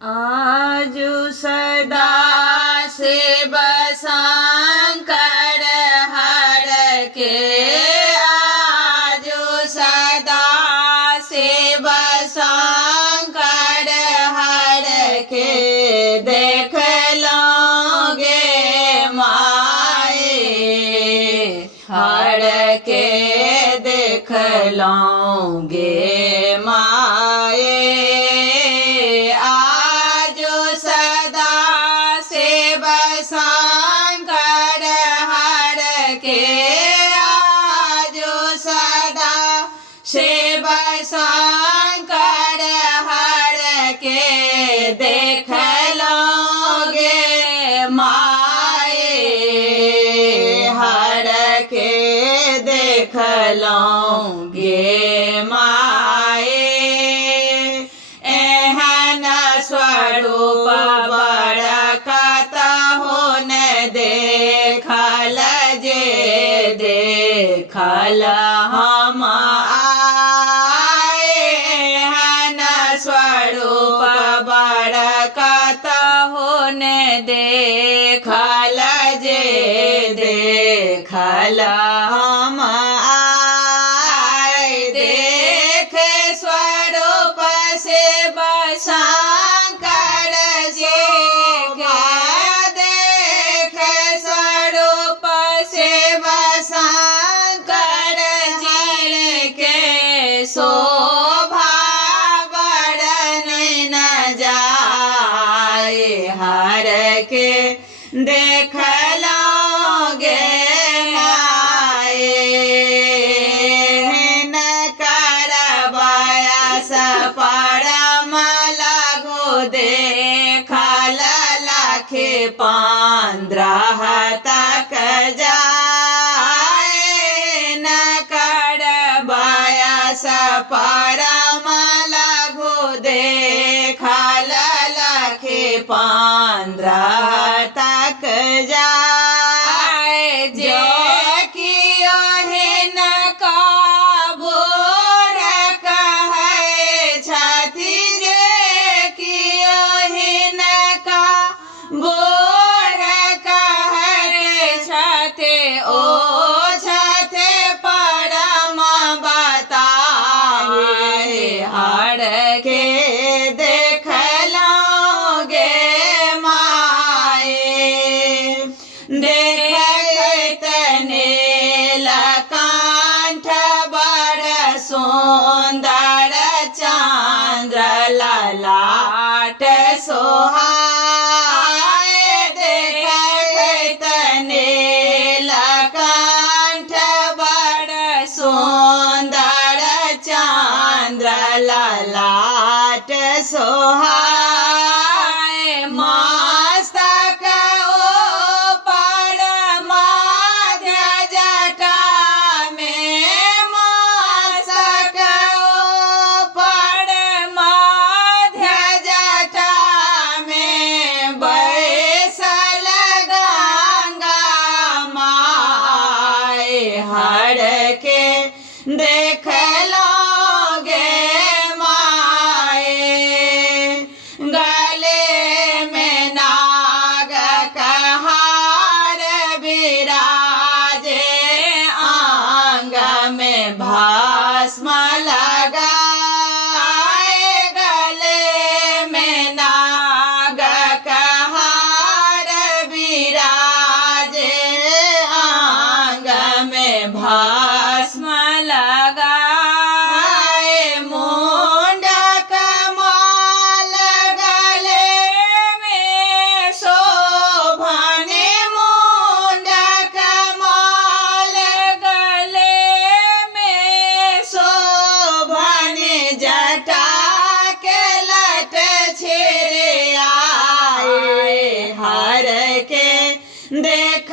आजु सदा शिव शंकर हर के, आजु सदा शिव शंकर हर के, देख लोगे माए हर के, देख लोगे माए। शंकर हर के, आजो सदा शिव शंकर हर के, देख लोगे माए हर के, देख लोगे माए। एहन स्वरूप देखल जे देखल हम आए, हन स्वरूप बरकत होन देखल जे देखल हम आए। देख स्वरूप शिव शंकर जी शंकर जी के, शोभा वर्णन न जाए हर के, देख लोगे माए। न कर बयस परम लघु देखल लाखे 15 तक जाए, न कर बयस परम लघु देखल लाखे 15 तक जाए। जो कियो हिन का बोर कहे छथि, जे कियो हिन का बोर कहे छथि, ओ छथि परम बताए हर के, देख लोगे माए। देखत नीलकंठ बड़ सुंदर चंद्र ललाट सोहाए, देखत नीलकंठ बड़ सुंदर चंद्र ललाट सोहाए। मस्तक ऊपर मध्य जटा में, मस्तक ऊपर मध्य जटा में, बैसल गंगा माए हर के, देख लोगे माए। गले में नाग कहार विराजे, आंग में भस्म लगाए, गले में नाग कहार विराजे, आंग में भस्म लगाए। मुंडक माल गले में शोभन, मुंडक माल गले में शोभन, जटा के लट छिड़ आए हर के, देख